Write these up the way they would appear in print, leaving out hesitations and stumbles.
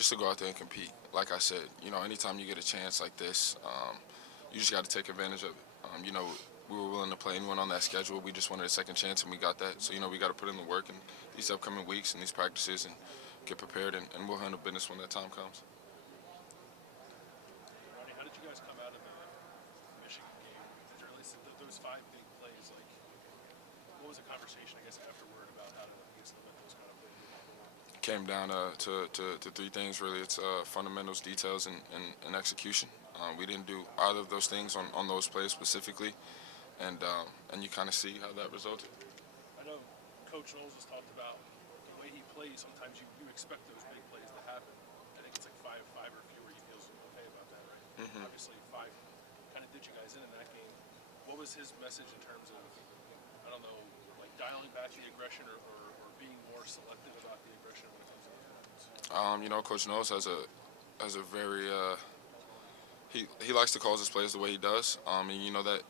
just to go out there and compete. Like I said, anytime you get a chance like this, you just got to take advantage of it. We were willing to play anyone on that schedule. We just wanted a second chance, and we got that. So, we got to put in the work in these upcoming weeks and these practices and get prepared, and we'll handle business when that time comes. Ronnie, how did you guys come out of the Michigan game? As it relates to those five big plays, like what was the conversation, I guess, afterward about how to implement those kind of plays moving forward? Came down to three things, really. It's fundamentals, details, and execution. We didn't do either of those things on those plays specifically, and you kind of see how that resulted. I know Coach Knowles has talked about the way he plays. Sometimes you expect those big plays to happen. I think it's like five or fewer. He feels okay about that, right? Obviously, five kind of did you guys in that game. What was his message in terms of, I don't know, like dialing back the aggression or being more selective about the aggression when it comes to those moments? Coach Knowles has a very he likes to call his plays the way he does, and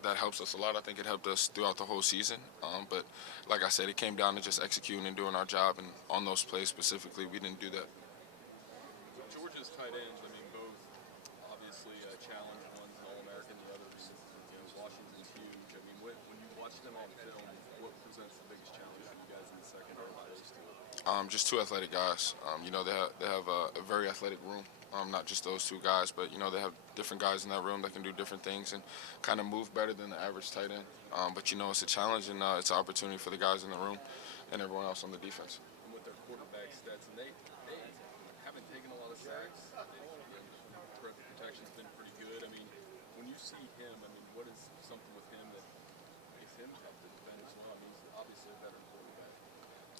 that helps us a lot. I think it helped us throughout the whole season. But like I said, it came down to just executing and doing our job. And on those plays specifically, we didn't do that. Georgia's tight ends, I mean, both obviously challenged. One's an All-American, the other is, Washington's huge. I mean, when you watch them on film, what presents the biggest challenge for you guys in the secondary by those two? Just two athletic guys. They have a very athletic room. Not just those two guys, but they have different guys in that room that can do different things and kind of move better than the average tight end. But it's a challenge and it's an opportunity for the guys in the room and everyone else on the defense. And with their quarterback stats, and they haven't taken a lot of sacks. Protection's been pretty good. I mean, when you see him, I mean, what is something with him that makes him tough to defend as well? I mean, he's obviously a veteran quarterback.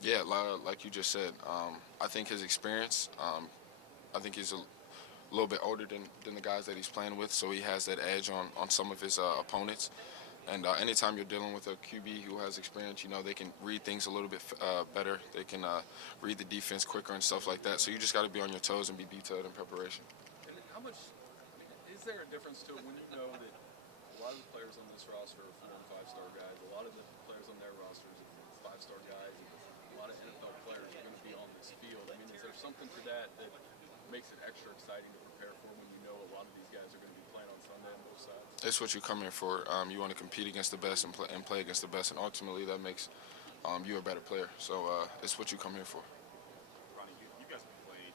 Yeah, like you just said, I think his experience. I think he's a little bit older than the guys that he's playing with, so he has that edge on some of his opponents. And anytime you're dealing with a QB who has experience, they can read things a little bit better. They can read the defense quicker and stuff like that. So you just got to be on your toes and be detailed in preparation. And how much, is there a difference to it when you know that a lot of the players on this roster are 4 and 5-star guys, a lot of the players on their rosters are 5-star guys, and a lot of NFL players are going to be on this field? I mean, is there something to that makes it extra exciting to prepare for when you know a lot of these guys are going to be playing on Sunday on both sides? It's what you come here for. You want to compete against the best and play against the best, and ultimately that makes you a better player. So it's what you come here for. Ronnie, you guys have played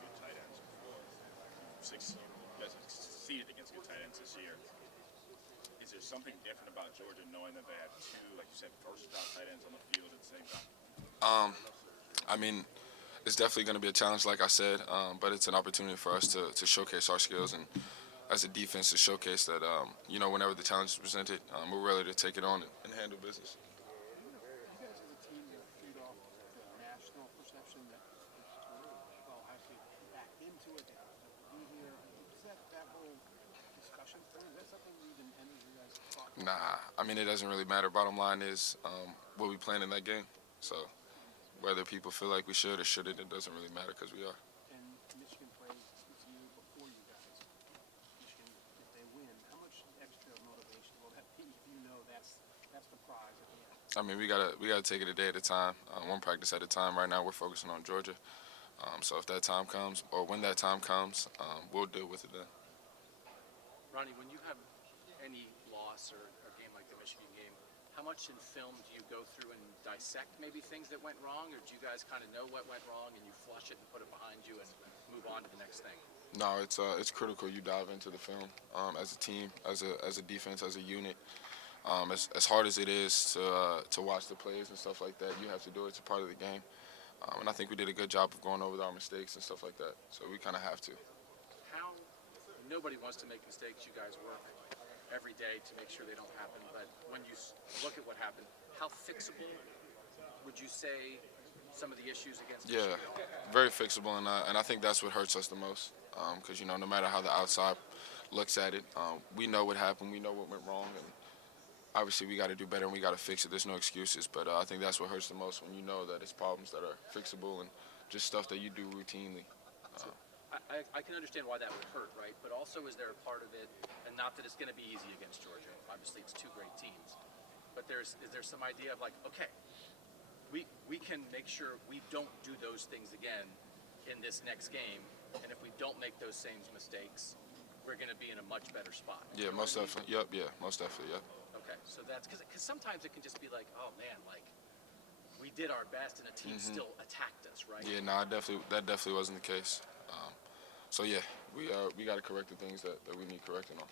good tight ends before. You guys have succeeded against good tight ends this year. Is there something different about Georgia knowing that they have two, like you said, versatile tight ends on the field at the same time? I mean, it's definitely going to be a challenge, like I said, but it's an opportunity for us to showcase our skills and as a defense to showcase that, whenever the challenge is presented, we're ready to take it on and handle business. You guys as a team feed off the national perception that actually back into it, they have to be here. Is that whole discussion point, is that something even any of you guys thought about? Nah, I mean, it doesn't really matter. Bottom line is what we plan in that game. So whether people feel like we should or shouldn't, it doesn't really matter because we are. And Michigan plays this year before you guys. Michigan, if they win, how much extra motivation will that be if you know that's the prize at the end? I mean, we gotta take it a day at a time, one practice at a time. Right now, we're focusing on Georgia. So if that time comes, or when that time comes, we'll deal with it then. Ronnie, when you have any loss or a game like the Michigan game, how much in film do you go through and dissect maybe things that went wrong, or do you guys kind of know what went wrong and you flush it and put it behind you and move on to the next thing? No, it's critical you dive into the film as a team, as a defense, as a unit. As hard as it is to watch the plays and stuff like that, you have to do it. It's a part of the game. And I think we did a good job of going over our mistakes and stuff like that. So we kind of have to. Nobody wants to make mistakes. You guys work every day to make sure they don't happen. But when you look at what happened, how fixable would you say some of the issues against Yeah, Michigan? very fixable, and I think that's what hurts us the most. Because no matter how the outside looks at it, we know what happened, we know what went wrong, and obviously we got to do better and we got to fix it. There's no excuses, but I think that's what hurts the most when you know that it's problems that are fixable and just stuff that you do routinely. I can understand why that would hurt, right? But also, is there a part of it, and not that it's going to be easy against Georgia. Obviously, it's two great teams. But is there some idea of like, okay, we can make sure we don't do those things again in this next game, and if we don't make those same mistakes, we're going to be in a much better spot. Yeah, most definitely. Yep. Yeah, most definitely. Yep. Okay, so that's because sometimes it can just be like, oh man, like we did our best and a team still attacked us, right? Yeah, no, that definitely wasn't the case. So yeah, we got to correct the things that we need correcting on.